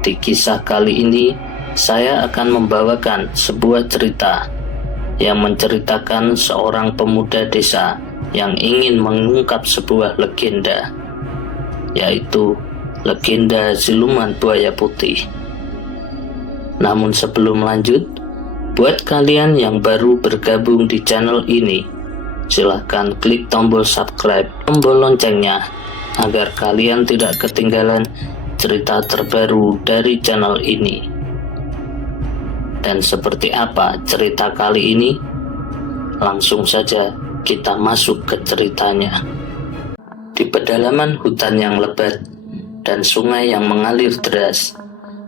Di kisah kali ini, saya akan membawakan sebuah cerita yang menceritakan seorang pemuda desa yang ingin mengungkap sebuah legenda, yaitu legenda siluman buaya putih. Namun sebelum lanjut, buat kalian yang baru bergabung di channel ini, silahkan klik tombol subscribe, tombol loncengnya, agar kalian tidak ketinggalan cerita terbaru dari channel ini. Dan seperti apa cerita kali ini? Langsung saja kita masuk ke ceritanya. Di pedalaman hutan yang lebat dan sungai yang mengalir deras,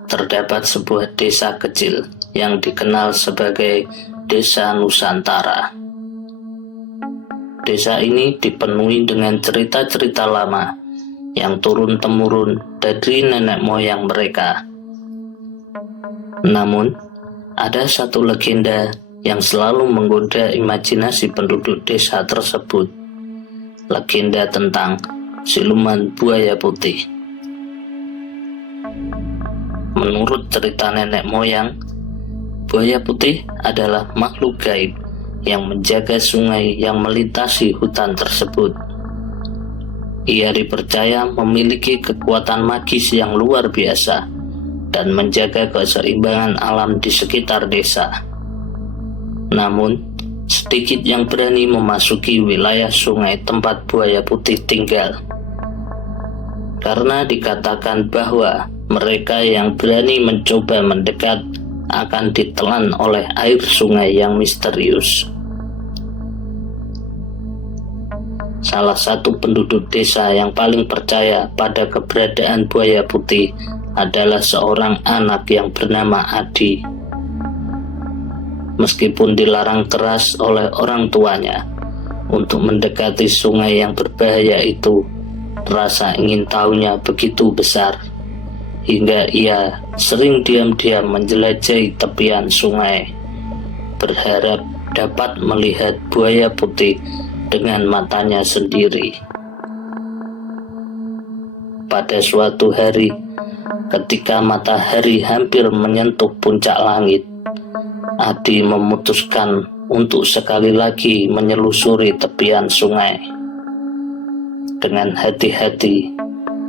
terdapat sebuah desa kecil yang dikenal sebagai Desa Nusantara. Desa ini dipenuhi dengan cerita-cerita lama yang turun-temurun dari nenek moyang mereka. Namun, ada satu legenda yang selalu menggoda imajinasi penduduk desa tersebut. Legenda tentang siluman buaya putih. Menurut cerita nenek moyang, buaya putih adalah makhluk gaib yang menjaga sungai yang melintasi hutan tersebut. Ia dipercaya memiliki kekuatan magis yang luar biasa dan menjaga keseimbangan alam di sekitar desa. Namun, sedikit yang berani memasuki wilayah sungai tempat buaya putih tinggal. Karena dikatakan bahwa mereka yang berani mencoba mendekat akan ditelan oleh air sungai yang misterius. Salah satu penduduk desa yang paling percaya pada keberadaan buaya putih adalah seorang anak yang bernama Adi. Meskipun dilarang keras oleh orang tuanya untuk mendekati sungai yang berbahaya itu, rasa ingin tahunya begitu besar, hingga ia sering diam-diam menjelajahi tepian sungai, berharap dapat melihat buaya putih dengan matanya sendiri. Pada suatu hari, ketika matahari hampir menyentuh puncak langit, Adi memutuskan untuk sekali lagi menyelusuri tepian sungai. Dengan hati-hati,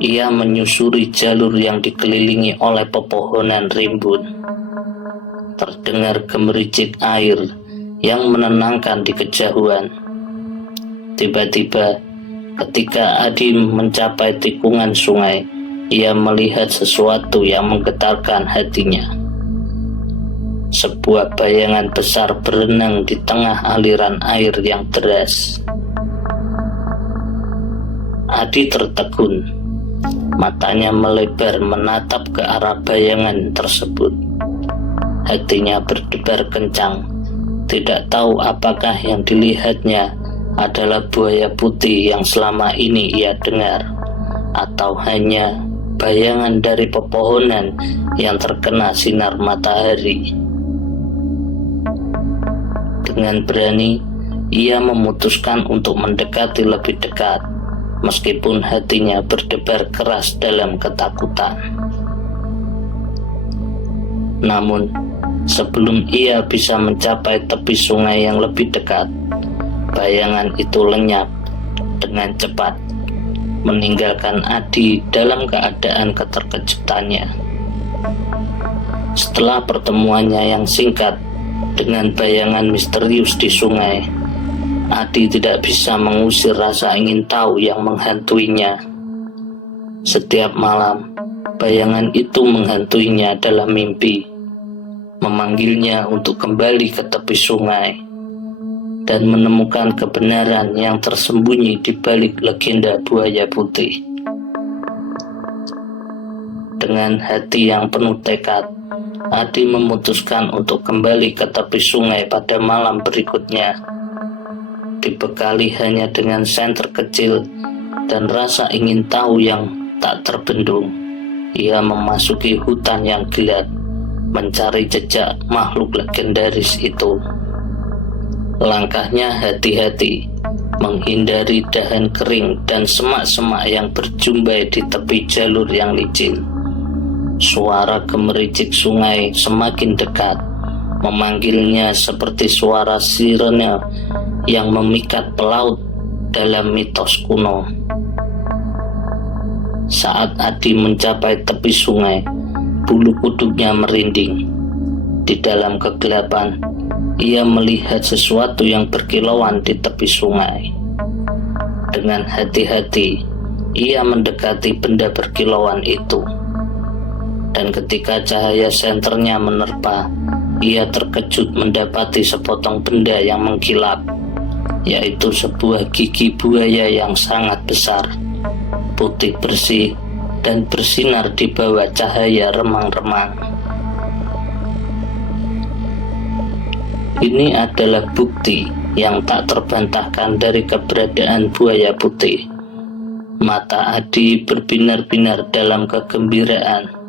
ia menyusuri jalur yang dikelilingi oleh pepohonan rimbun. Terdengar gemericik air yang menenangkan di kejauhan. Tiba-tiba, ketika Adi mencapai tikungan sungai, ia melihat sesuatu yang menggetarkan hatinya. Sebuah bayangan besar berenang di tengah aliran air yang deras. Adi tertegun, matanya melebar menatap ke arah bayangan tersebut. Hatinya berdebar kencang, tidak tahu apakah yang dilihatnya adalah buaya putih yang selama ini ia dengar, atau hanya bayangan dari pepohonan yang terkena sinar matahari. Dengan berani, ia memutuskan untuk mendekati lebih dekat, meskipun hatinya berdebar keras dalam ketakutan. Namun, sebelum ia bisa mencapai tepi sungai yang lebih dekat, bayangan itu lenyap dengan cepat, meninggalkan Adi dalam keadaan keterkejutannya. Setelah pertemuannya yang singkat dengan bayangan misterius di sungai, Adi tidak bisa mengusir rasa ingin tahu yang menghantuinya. Setiap malam, bayangan itu menghantuinya dalam mimpi, memanggilnya untuk kembali ke tepi sungai dan menemukan kebenaran yang tersembunyi di balik legenda buaya putih. Dengan hati yang penuh tekad, Adi memutuskan untuk kembali ke tepi sungai pada malam berikutnya. Dibekali hanya dengan senter kecil dan rasa ingin tahu yang tak terbendung, ia memasuki hutan yang gelap, mencari jejak makhluk legendaris itu. Langkahnya hati-hati, menghindari dahan kering dan semak-semak yang berjumpai di tepi jalur yang licin. Suara gemericik sungai semakin dekat, memanggilnya seperti suara sirene yang memikat pelaut dalam mitos kuno. Saat Adi mencapai tepi sungai, bulu kuduknya merinding. Di dalam kegelapan, ia melihat sesuatu yang berkilauan di tepi sungai. Dengan hati-hati, ia mendekati benda berkilauan itu. Dan ketika cahaya senternya menerpa, ia terkejut mendapati sepotong benda yang mengkilap, yaitu sebuah gigi buaya yang sangat besar, putih bersih, dan bersinar di bawah cahaya remang-remang. Ini adalah bukti yang tak terbantahkan dari keberadaan buaya putih. Mata Adi berbinar-binar dalam kegembiraan.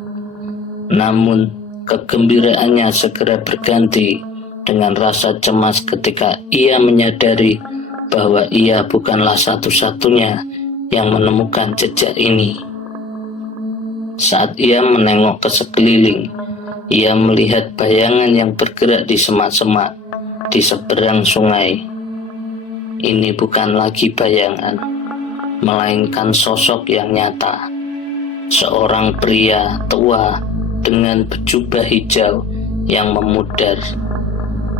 Namun, kegembiraannya segera berganti dengan rasa cemas ketika ia menyadari bahwa ia bukanlah satu-satunya yang menemukan jejak ini. Saat ia menengok ke sekeliling, ia melihat bayangan yang bergerak di semak-semak di seberang sungai. Ini bukan lagi bayangan, melainkan sosok yang nyata. Seorang pria tua dengan berjubah hijau yang memudar.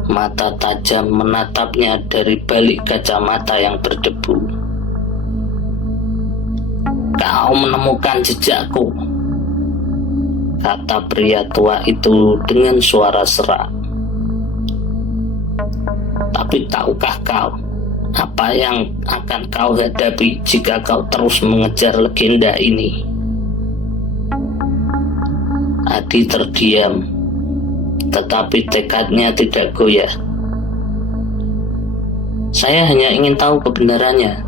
Mata tajam menatapnya dari balik kacamata yang berdebu. "Kau menemukan jejakku," kata pria tua itu dengan suara serak. "Tapi tahukah kau apa yang akan kau hadapi jika kau terus mengejar legenda ini?" Adi terdiam, tetapi tekadnya tidak goyah. "Saya hanya ingin tahu kebenarannya.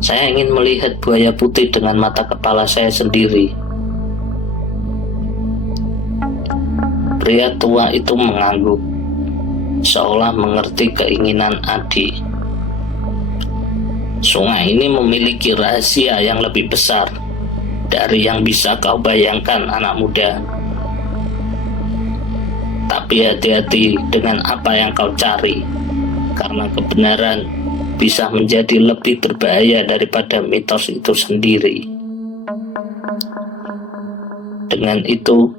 Saya ingin melihat buaya putih dengan mata kepala saya sendiri." Pria tua itu mengangguk, seolah mengerti keinginan Adi. "Sungai ini memiliki rahasia yang lebih besar dari yang bisa kau bayangkan, anak muda. Tapi hati-hati dengan apa yang kau cari, karena kebenaran bisa menjadi lebih berbahaya daripada mitos itu sendiri." Dengan itu,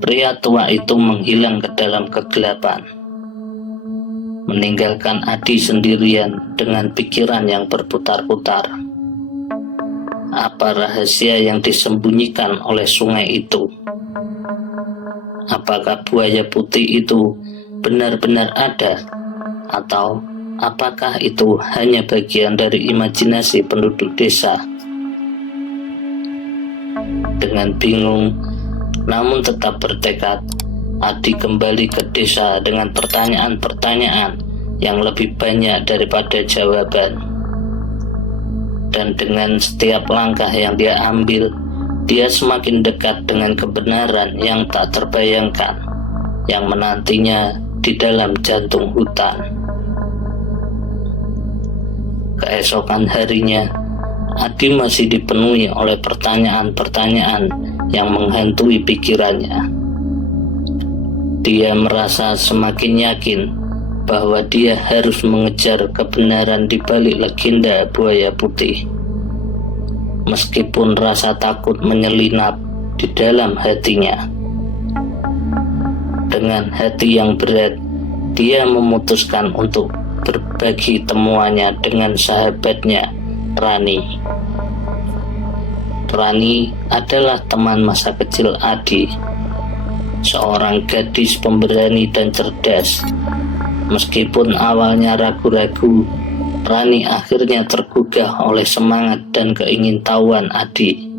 pria tua itu menghilang ke dalam kegelapan, meninggalkan Adi sendirian dengan pikiran yang berputar-putar. Apa rahasia yang disembunyikan oleh sungai itu? Apakah buaya putih itu benar-benar ada, atau apakah itu hanya bagian dari imajinasi penduduk desa? Dengan bingung, namun tetap bertekad, Adi kembali ke desa dengan pertanyaan-pertanyaan yang lebih banyak daripada jawaban. Dan dengan setiap langkah yang dia ambil, dia semakin dekat dengan kebenaran yang tak terbayangkan, yang menantinya di dalam jantung hutan. Keesokan harinya, Adi masih dipenuhi oleh pertanyaan-pertanyaan yang menghantui pikirannya. Dia merasa semakin yakin bahwa dia harus mengejar kebenaran di balik legenda buaya putih. Meskipun rasa takut menyelinap di dalam hatinya. Dengan hati yang berat, dia memutuskan untuk berbagi temuannya dengan sahabatnya, Rani. Rani adalah teman masa kecil Adi, seorang gadis pemberani dan cerdas. Meskipun awalnya ragu-ragu, Rani akhirnya tergugah oleh semangat dan keingintahuan Adi.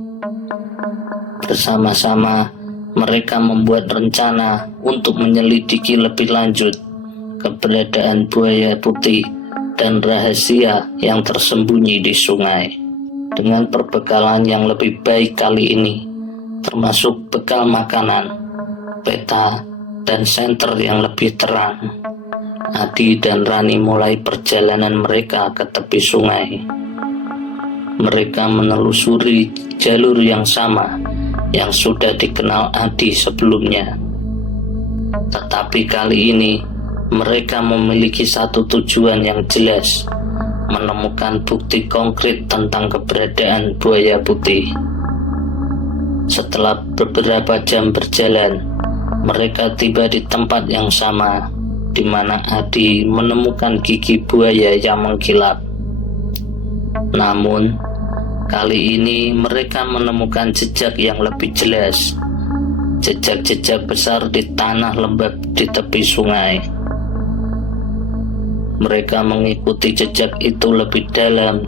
Bersama-sama, mereka membuat rencana untuk menyelidiki lebih lanjut keberadaan buaya putih dan rahasia yang tersembunyi di sungai. Dengan perbekalan yang lebih baik kali ini, termasuk bekal makanan, peta, dan senter yang lebih terang, Adi dan Rani mulai perjalanan mereka ke tepi sungai. Mereka menelusuri jalur yang sama yang sudah dikenal Adi sebelumnya. Tetapi kali ini mereka memiliki satu tujuan yang jelas, menemukan bukti konkret tentang keberadaan buaya putih. Setelah beberapa jam berjalan, mereka tiba di tempat yang sama, di mana Adi menemukan gigi buaya yang mengkilap. Namun, kali ini mereka menemukan jejak yang lebih jelas, jejak-jejak besar di tanah lembab di tepi sungai. Mereka mengikuti jejak itu lebih dalam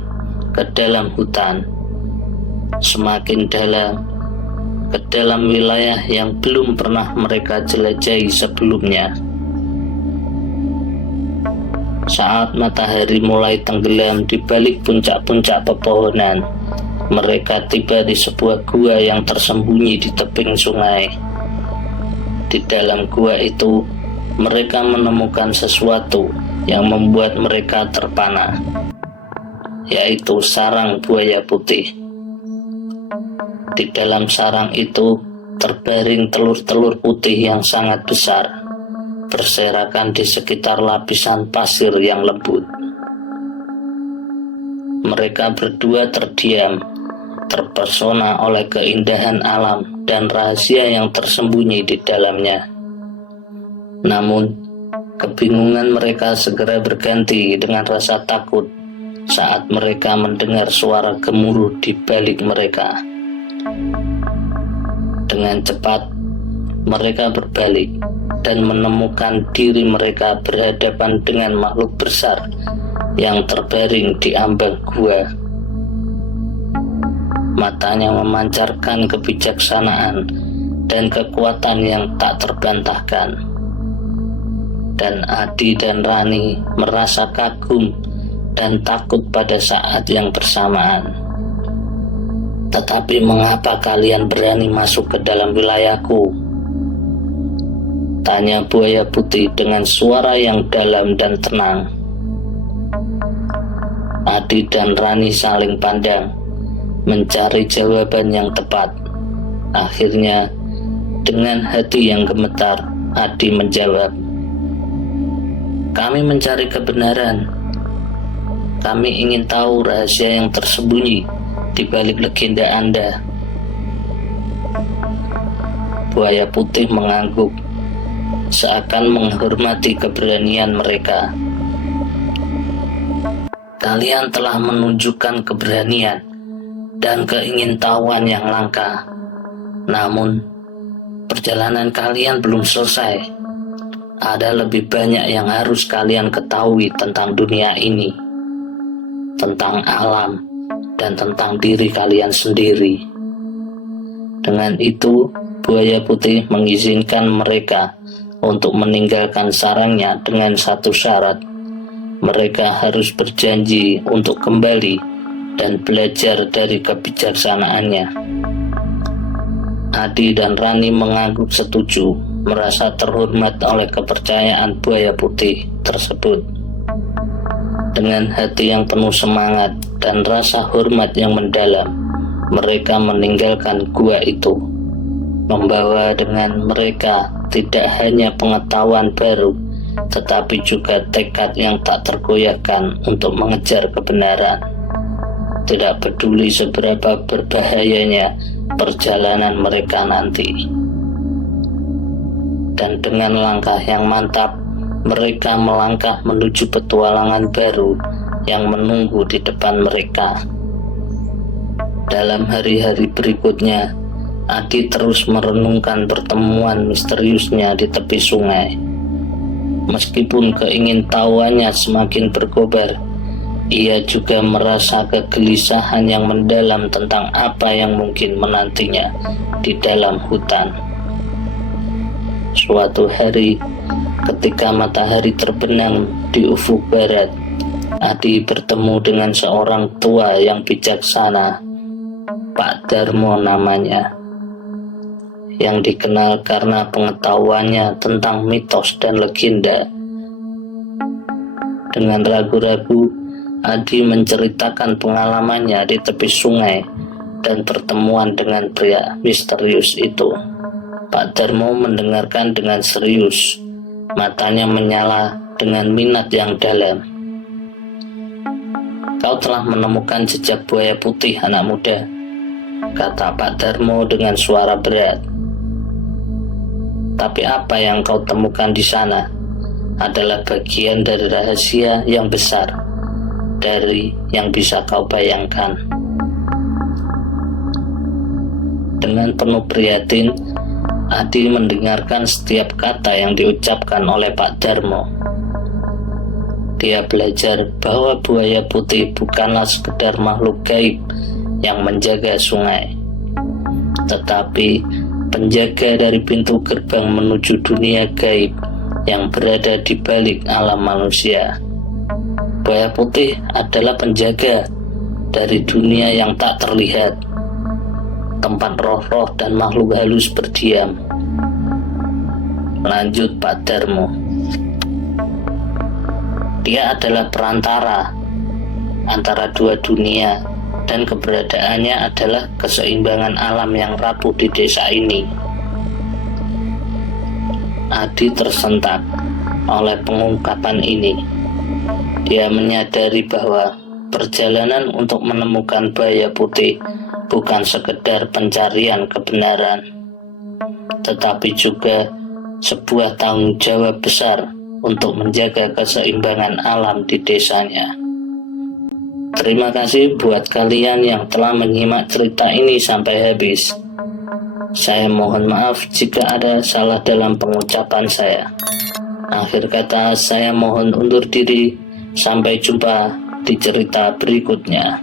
ke dalam hutan, semakin dalam ke dalam wilayah yang belum pernah mereka jelajahi sebelumnya. Saat matahari mulai tenggelam di balik puncak-puncak pepohonan, mereka tiba di sebuah gua yang tersembunyi di tebing sungai. Di dalam gua itu, mereka menemukan sesuatu yang membuat mereka terpana, yaitu sarang buaya putih. Di dalam sarang itu terbaring telur-telur putih yang sangat besar, berserakan di sekitar lapisan pasir yang lembut. Mereka berdua terdiam, terpesona oleh keindahan alam dan rahasia yang tersembunyi di dalamnya. Namun, kebingungan mereka segera berganti dengan rasa takut saat mereka mendengar suara gemuruh di balik mereka. Dengan cepat, mereka berbalik dan menemukan diri mereka berhadapan dengan makhluk besar yang terbaring di ambang gua. Matanya memancarkan kebijaksanaan dan kekuatan yang tak terbantahkan. Dan Adi dan Rani merasa kagum dan takut pada saat yang bersamaan. Tetapi mengapa kalian berani masuk ke dalam wilayahku? Tanya buaya putih dengan suara yang dalam dan tenang. Adi dan Rani saling pandang, mencari jawaban yang tepat. Akhirnya, dengan hati yang gemetar, Adi menjawab, "Kami mencari kebenaran. Kami ingin tahu rahasia yang tersembunyi di balik legenda Anda." Buaya putih mengangguk, seakan menghormati keberanian mereka. "Kalian telah menunjukkan keberanian dan keingintahuan yang langka. Namun, perjalanan kalian belum selesai. Ada lebih banyak yang harus kalian ketahui tentang dunia ini, tentang alam, dan tentang diri kalian sendiri." Dengan itu, buaya putih mengizinkan mereka untuk meninggalkan sarangnya dengan satu syarat. Mereka harus berjanji untuk kembali dan belajar dari kebijaksanaannya. Adi dan Rani mengangguk setuju, merasa terhormat oleh kepercayaan buaya putih tersebut. Dengan hati yang penuh semangat dan rasa hormat yang mendalam, mereka meninggalkan gua itu, membawa dengan mereka tidak hanya pengetahuan baru, tetapi juga tekad yang tak tergoyahkan untuk mengejar kebenaran. Tidak peduli seberapa berbahayanya perjalanan mereka nanti. Dan dengan langkah yang mantap, mereka melangkah menuju petualangan baru yang menunggu di depan mereka. Dalam hari-hari berikutnya, Adi terus merenungkan pertemuan misteriusnya di tepi sungai. Meskipun keingintahuannya semakin berkobar, ia juga merasa kegelisahan yang mendalam tentang apa yang mungkin menantinya di dalam hutan. Suatu hari, ketika matahari terbenam di ufuk barat, Adi bertemu dengan seorang tua yang bijaksana, Pak Darmo namanya, yang dikenal karena pengetahuannya tentang mitos dan legenda. Dengan ragu-ragu, Adi menceritakan pengalamannya di tepi sungai dan pertemuan dengan pria misterius itu. Pak Darmo mendengarkan dengan serius, matanya menyala dengan minat yang dalam. "Kau telah menemukan jejak buaya putih, anak muda," kata Pak Darmo dengan suara berat. "Tapi apa yang kau temukan di sana adalah bagian dari rahasia yang besar dari yang bisa kau bayangkan." Dengan penuh prihatin, Adi mendengarkan setiap kata yang diucapkan oleh Pak Darmo. Dia belajar bahwa buaya putih bukanlah sekedar makhluk gaib yang menjaga sungai, tetapi penjaga dari pintu gerbang menuju dunia gaib yang berada di balik alam manusia. Buaya putih adalah penjaga dari dunia yang tak terlihat, tempat roh-roh dan makhluk halus berdiam. Lanjut Pak Darmo. Dia adalah perantara antara dua dunia, dan keberadaannya adalah keseimbangan alam yang rapuh di desa ini. Adi tersentak oleh pengungkapan ini. Dia menyadari bahwa perjalanan untuk menemukan buaya putih bukan sekedar pencarian kebenaran, tetapi juga sebuah tanggung jawab besar untuk menjaga keseimbangan alam di desanya. Terima kasih buat kalian yang telah menyimak cerita ini sampai habis. Saya mohon maaf jika ada salah dalam pengucapan saya. Akhir kata, saya mohon undur diri. Sampai jumpa di cerita berikutnya.